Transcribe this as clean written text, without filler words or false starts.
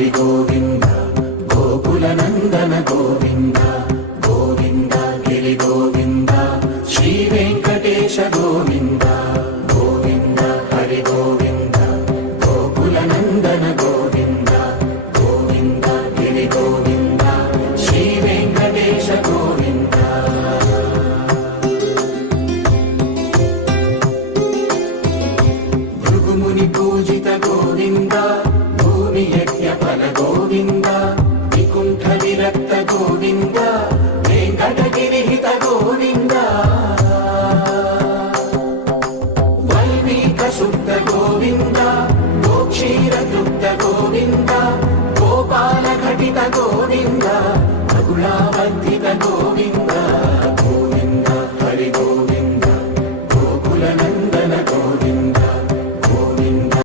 Hari Govinda Gokula Nandana Govinda Govinda Giri Govinda Shri Venkatesha Govinda Govinda Hari Govinda Gokula Nandana Govinda Govinda Giri Govinda Shri Venkatesha Govinda భృగుముని Pujitha Govinda